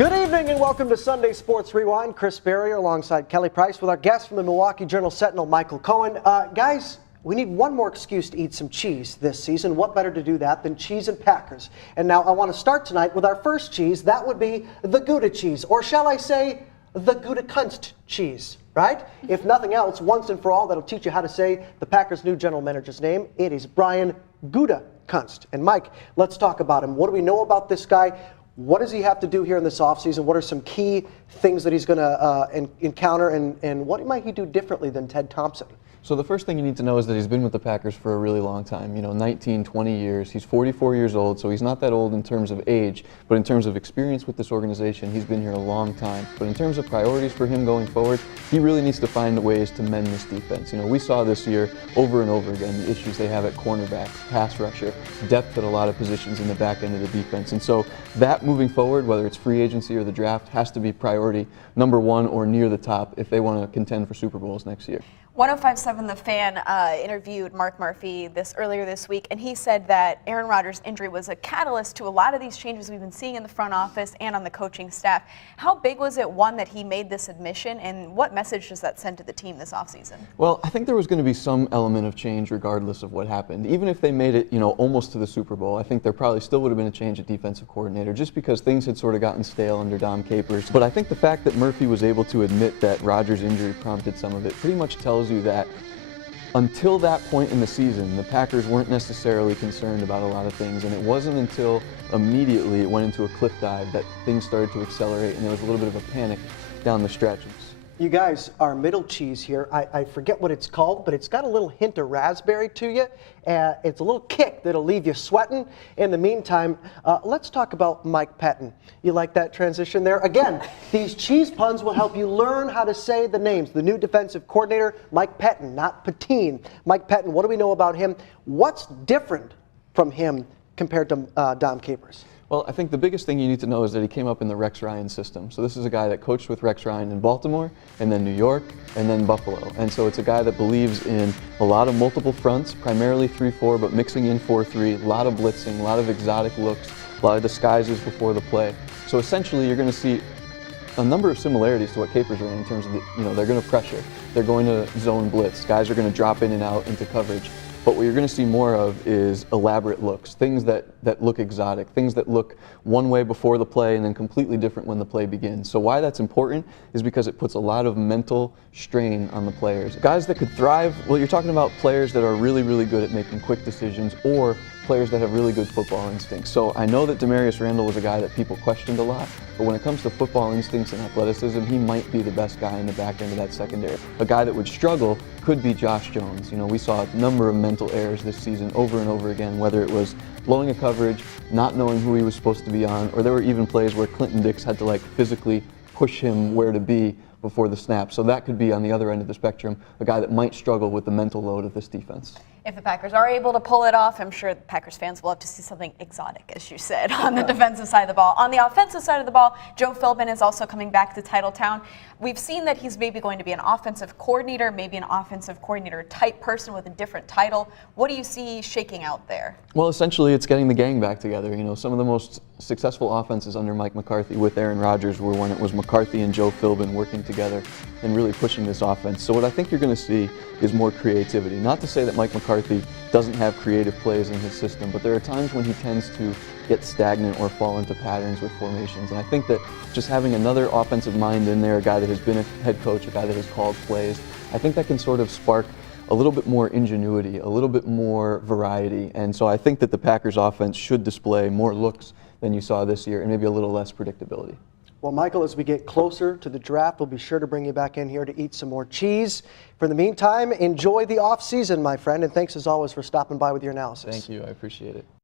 Good evening and welcome to Sunday Sports Rewind. Chris Barriere alongside Kelly Price with our guest from the Milwaukee Journal-Sentinel, Michael Cohen. Guys, we need one more excuse to eat some cheese this season. What better to do that than cheese and Packers? And now I want to start tonight with our first cheese. That would be the Gouda cheese, or shall I say the Gutekunst cheese, right? If nothing else, once and for all, that'll teach you how to say the Packers' new general manager's name. It is Brian Gutekunst. And Mike, let's talk about him. What do we know about this guy? What does he have to do here in this offseason? What are some key things that he's going to encounter, and what might he do differently than Ted Thompson? So the first thing you need to know is that he's been with the Packers for a really long time, 19, 20 years. He's 44 years old, so he's not that old in terms of age, but in terms of experience with this organization, he's been here a long time. But in terms of priorities for him going forward, he really needs to find ways to mend this defense. We saw this year over and over again the issues they have at cornerback, pass rusher, depth at a lot of positions in the back end of the defense. And so that moving forward, whether it's free agency or the draft, has to be priority number one or near the top if they want to contend for Super Bowls next year. 105.7 The Fan interviewed Mark Murphy earlier this week, and he said that Aaron Rodgers' injury was a catalyst to a lot of these changes we've been seeing in the front office and on the coaching staff. How big was it, one, that he made this admission, and what message does that send to the team this offseason? Well, I think there was going to be some element of change regardless of what happened. Even if they made it, almost to the Super Bowl, I think there probably still would have been a change at defensive coordinator just because things had sort of gotten stale under Dom Capers. But I think the fact that Murphy was able to admit that Rodgers' injury prompted some of it pretty much tells you that until that point in the season, the Packers weren't necessarily concerned about a lot of things, and it wasn't until immediately it went into a cliff dive that things started to accelerate, and there was a little bit of a panic down the stretch. You guys, our middle cheese here, I forget what it's called, but it's got a little hint of raspberry to you. It's a little kick that'll leave you sweating. In the meantime, let's talk about Mike Pettine. You like that transition there? Again, these cheese puns will help you learn how to say the names. The new defensive coordinator, Mike Pettine, not Pettine. Mike Pettine, what do we know about him? What's different from him compared to Dom Capers? Well, I think the biggest thing you need to know is that he came up in the Rex Ryan system. So this is a guy that coached with Rex Ryan in Baltimore, and then New York, and then Buffalo. And so it's a guy that believes in a lot of multiple fronts, primarily 3-4, but mixing in 4-3, a lot of blitzing, a lot of exotic looks, a lot of disguises before the play. So essentially you're going to see a number of similarities to what Capers ran in terms of, they're going to pressure, they're going to zone blitz, guys are going to drop in and out into coverage. But what you're going to see more of is elaborate looks, things that look exotic, things that look one way before the play and then completely different when the play begins. So why that's important is because it puts a lot of mental strain on the players. Guys that could thrive, well, you're talking about players that are really, really good at making quick decisions, or players that have really good football instincts. So I know that Demarius Randall was a guy that people questioned a lot, but when it comes to football instincts and athleticism, he might be the best guy in the back end of that secondary. A guy that would struggle could be Josh Jones. We saw a number of mental errors this season over and over again, whether it was blowing a coverage, not knowing who he was supposed to be on, or there were even plays where Clinton Dix had to physically push him where to be before the snap. So that could be on the other end of the spectrum, a guy that might struggle with the mental load of this defense. If the Packers are able to pull it off, I'm sure the Packers fans will have to see something exotic, as you said, on the defensive side of the ball. On the offensive side of the ball, Joe Philbin is also coming back to Titletown. We've seen that he's maybe going to be an offensive coordinator, maybe an offensive coordinator type person with a different title. What do you see shaking out there? Well, essentially, it's getting the gang back together. Some of the most successful offenses under Mike McCarthy with Aaron Rodgers were when it was McCarthy and Joe Philbin working together and really pushing this offense. So what I think you're going to see is more creativity. Not to say that Mike McCarthy doesn't have creative plays in his system, but there are times when he tends to get stagnant or fall into patterns with formations. And I think that just having another offensive mind in there, a guy that has been a head coach, a guy that has called plays, I think that can sort of spark a little bit more ingenuity, a little bit more variety. And so I think that the Packers offense should display more looks than you saw this year and maybe a little less predictability. Well, Michael, as we get closer to the draft, we'll be sure to bring you back in here to eat some more cheese. For the meantime, enjoy the off season, my friend, and thanks as always for stopping by with your analysis. Thank you. I appreciate it.